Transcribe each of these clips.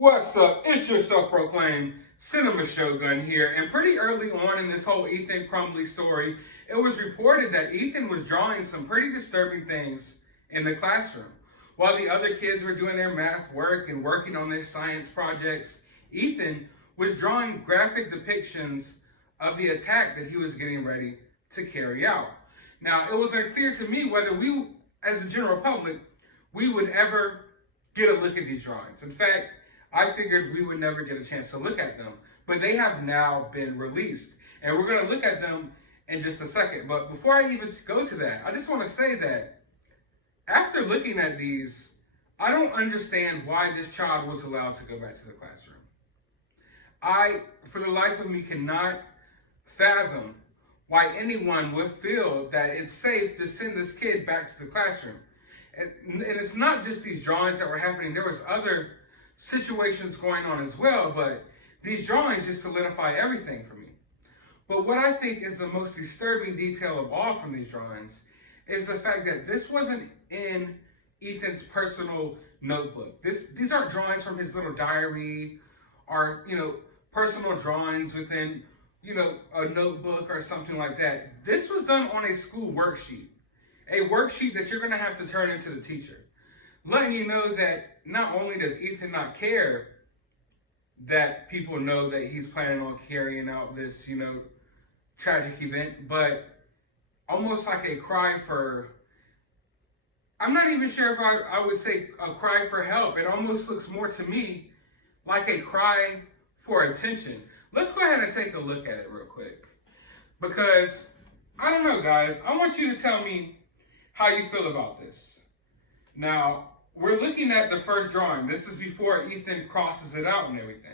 What's up? It's your self-proclaimed cinema shogun here. And pretty early on in this whole Ethan Crumbley story, it was reported that Ethan was drawing some pretty disturbing things in the classroom. While the other kids were doing their math work and working on their science projects, Ethan was drawing graphic depictions of the attack that he was getting ready to carry out. Now, it was unclear to me whether we, as the general public, we would ever get a look at these drawings. In fact, I figured we would never get a chance to look at them, but they have now been released. And we're going to look at them in just a second. But before I even go to that, I just want to say that after looking at these, I don't understand why this child was allowed to go back to the classroom. I, for the life of me, cannot fathom why anyone would feel that it's safe to send this kid back to the classroom. And it's not just these drawings that were happening. There was other situations going on as well, but these drawings just solidify everything for me. But what I think is the most disturbing detail of all from these drawings is the fact that this wasn't in Ethan's personal notebook. These aren't drawings from his little diary or, personal drawings within, a notebook or something like that. This was done on a school worksheet, a worksheet that you're going to have to turn into the teacher, letting you know that not only does Ethan not care that people know that he's planning on carrying out this, tragic event, but almost like a cry for, I'm not even sure if I would say a cry for help. It almost looks more to me like a cry for attention. Let's go ahead and take a look at it real quick. Because, I don't know, guys. I want you to tell me how you feel about this. Now, we're looking at the first drawing. This is before Ethan crosses it out and everything.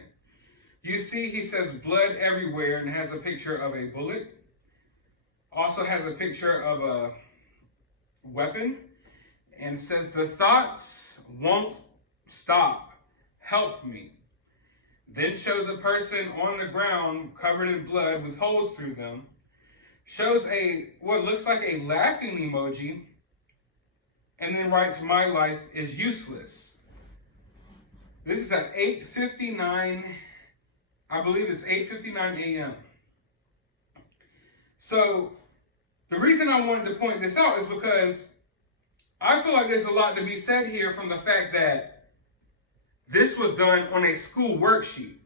You see he says blood everywhere and has a picture of a bullet. Also has a picture of a weapon. And says, the thoughts won't stop. Help me. Then shows a person on the ground covered in blood with holes through them. Shows what looks like a laughing emoji. And then writes, my life is useless. This is at 8:59, I believe it's 8:59 a.m. So the reason I wanted to point this out is because I feel like there's a lot to be said here from the fact that this was done on a school worksheet.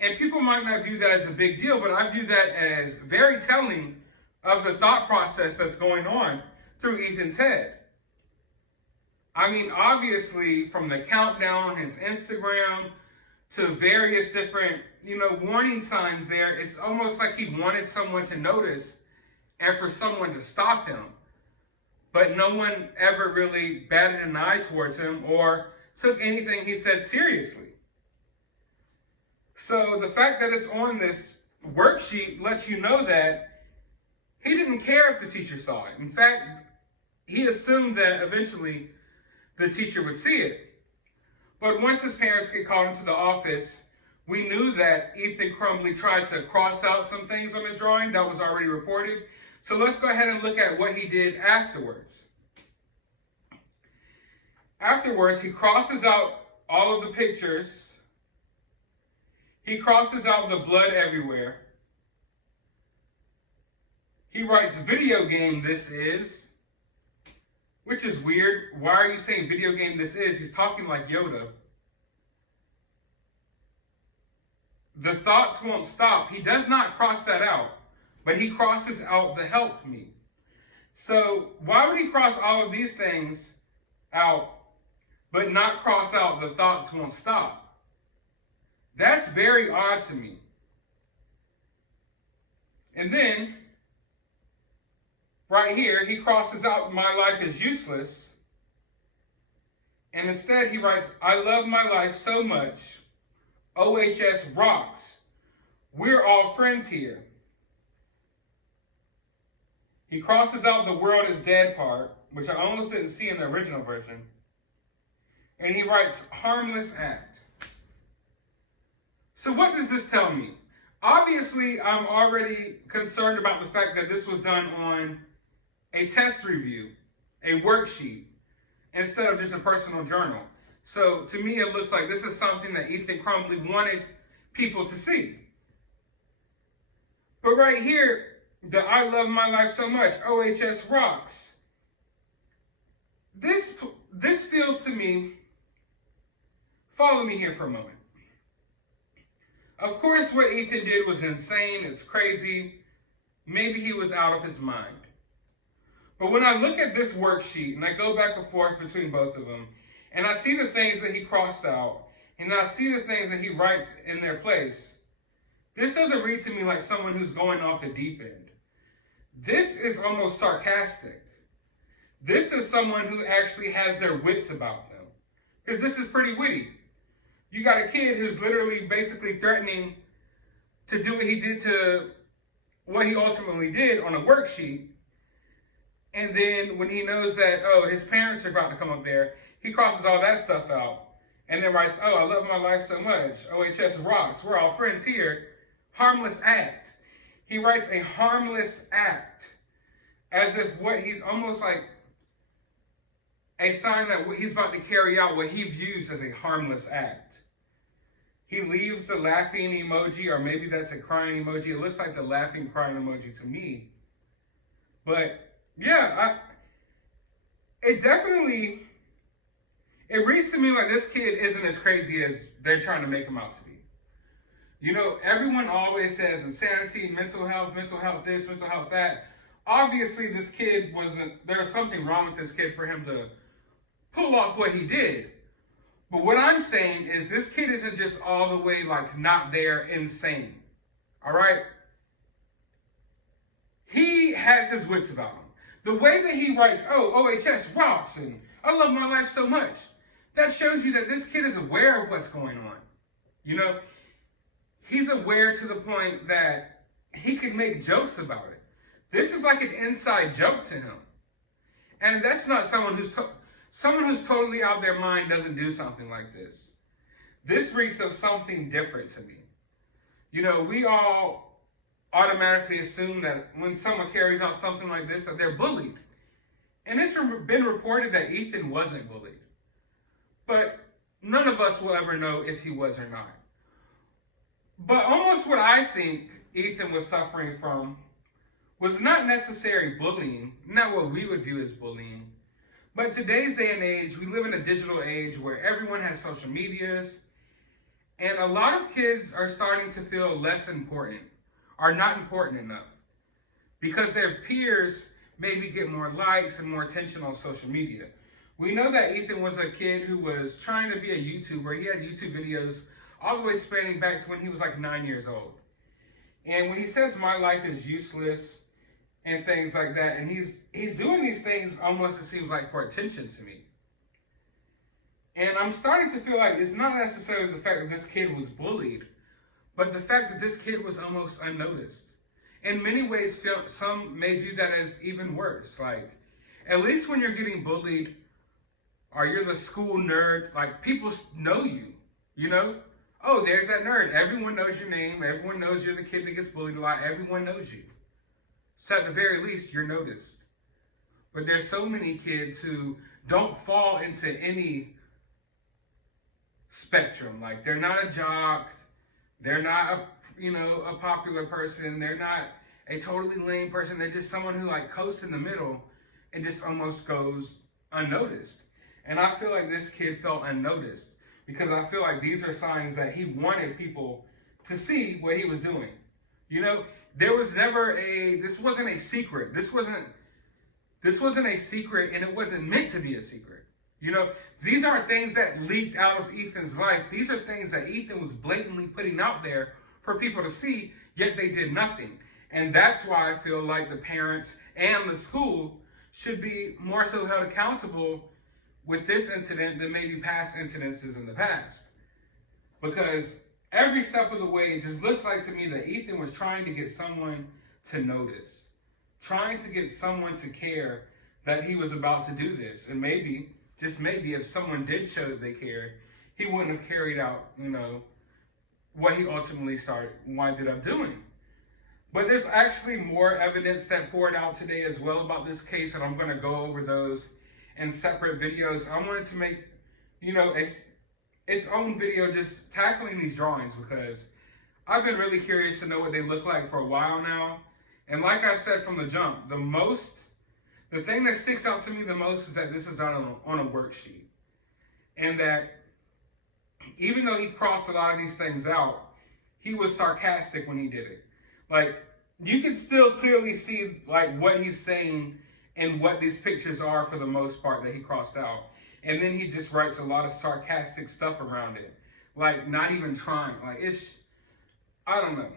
And people might not view that as a big deal, but I view that as very telling of the thought process that's going on through Ethan's head. I mean, obviously, from the countdown on his Instagram to various different, warning signs there, it's almost like he wanted someone to notice and for someone to stop him. But no one ever really batted an eye towards him or took anything he said seriously. So the fact that it's on this worksheet lets you know that he didn't care if the teacher saw it. In fact, he assumed that eventually the teacher would see it. But once his parents get called into the office, we knew that Ethan Crumbley tried to cross out some things on his drawing that was already reported. So let's go ahead and look at what he did afterwards. Afterwards, he crosses out all of the pictures. He crosses out the blood everywhere. He writes, video game this is. Which is weird. Why are you saying video game this is? He's talking like Yoda. The thoughts won't stop. He does not cross that out, but he crosses out the help me. So why would he cross all of these things out, but not cross out the thoughts won't stop? That's very odd to me. And then, right here, he crosses out my life is useless. And instead he writes, I love my life so much. OHS rocks. We're all friends here. He crosses out the world is dead part, which I almost didn't see in the original version. And he writes, harmless act. So what does this tell me? Obviously, I'm already concerned about the fact that this was done on a test review, a worksheet, instead of just a personal journal. So to me, it looks like this is something that Ethan Crumbley wanted people to see. But right here, the I love my life so much, OHS rocks. This feels to me, follow me here for a moment. Of course, what Ethan did was insane, it's crazy. Maybe he was out of his mind. But when I look at this worksheet and I go back and forth between both of them, and I see the things that he crossed out, and I see the things that he writes in their place, this doesn't read to me like someone who's going off the deep end. This is almost sarcastic. This is someone who actually has their wits about them. Because this is pretty witty. You got a kid who's literally basically threatening to do what he did to what he ultimately did on a worksheet. And then when he knows that, oh, his parents are about to come up there, he crosses all that stuff out. And then writes, oh, I love my life so much. OHS rocks. We're all friends here. Harmless act. He writes a harmless act. As if what he's almost like a sign that he's about to carry out what he views as a harmless act. He leaves the laughing emoji, or maybe that's a crying emoji. It looks like the laughing, crying emoji to me. But yeah, it reads to me like this kid isn't as crazy as they're trying to make him out to be. You know, everyone always says insanity, mental health this, mental health that. Obviously, this kid there was something wrong with this kid for him to pull off what he did. But what I'm saying is this kid isn't just all the way like not there insane. All right? He has his wits about him. The way that he writes, oh, OHS rocks, and I love my life so much, that shows you that this kid is aware of what's going on. You know, he's aware to the point that he can make jokes about it. This is like an inside joke to him. And that's not someone who's totally out their mind doesn't do something like this. This reeks of something different to me. You know, we all automatically assume that when someone carries out something like this, that they're bullied. And it's been reported that Ethan wasn't bullied. But none of us will ever know if he was or not. But almost what I think Ethan was suffering from was not necessarily bullying, not what we would view as bullying. But today's day and age, we live in a digital age where everyone has social medias, and a lot of kids are starting to feel less important, are not important enough, because their peers maybe get more likes and more attention on social media. We know that Ethan was a kid who was trying to be a YouTuber. He had YouTube videos all the way spanning back to when he was like 9 years old. And when he says my life is useless and things like that, and he's doing these things almost, it seems like, for attention to me. And I'm starting to feel like it's not necessarily the fact that this kid was bullied, but the fact that this kid was almost unnoticed. In many ways, some may view that as even worse. Like, at least when you're getting bullied, or you're the school nerd, like, people know you, you know? Oh, there's that nerd. Everyone knows your name. Everyone knows you're the kid that gets bullied a lot. Everyone knows you. So at the very least, you're noticed. But there's so many kids who don't fall into any spectrum. Like, they're not a jock. They're not a popular person. They're not a totally lame person. They're just someone who like coasts in the middle and just almost goes unnoticed. And I feel like this kid felt unnoticed because I feel like these are signs that he wanted people to see what he was doing. You know, there was never this wasn't a secret. This wasn't a secret, and it wasn't meant to be a secret. You know, these aren't things that leaked out of Ethan's life. These are things that Ethan was blatantly putting out there for people to see, yet they did nothing. And that's why I feel like the parents and the school should be more so held accountable with this incident than maybe past incidences in the past. Because every step of the way, it just looks like to me that Ethan was trying to get someone to notice, trying to get someone to care that he was about to do this. And maybe, just maybe, if someone did show that they cared, he wouldn't have carried out, what he ultimately winded up doing. But there's actually more evidence that poured out today as well about this case, and I'm going to go over those in separate videos. I wanted to make, its own video just tackling these drawings, because I've been really curious to know what they look like for a while now. And like I said from the jump, the thing that sticks out to me the most is that this is done on a worksheet. And that even though he crossed a lot of these things out, he was sarcastic when he did it. Like, you can still clearly see like what he's saying and what these pictures are for the most part that he crossed out. And then he just writes a lot of sarcastic stuff around it. Like, not even trying. Like, I don't know.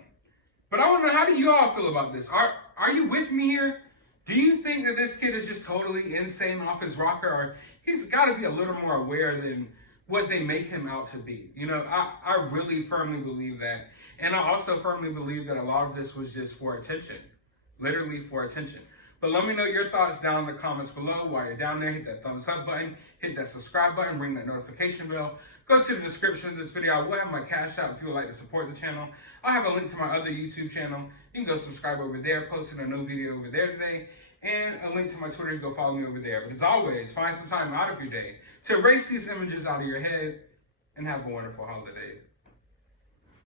But I want to know, how do you all feel about this? Are you with me here? Do you think that this kid is just totally insane off his rocker? Or he's got to be a little more aware than what they make him out to be? You know, I really firmly believe that. And I also firmly believe that a lot of this was just for attention. Literally for attention. But let me know your thoughts down in the comments below. While you're down there, hit that thumbs up button, hit that subscribe button, ring that notification bell. Go to the description of this video. I will have my Cash App if you would like to support the channel. I'll have a link to my other YouTube channel. You can go subscribe over there, posting a new video over there today, and a link to my Twitter. You can go follow me over there. But as always, find some time out of your day to erase these images out of your head, and have a wonderful holiday.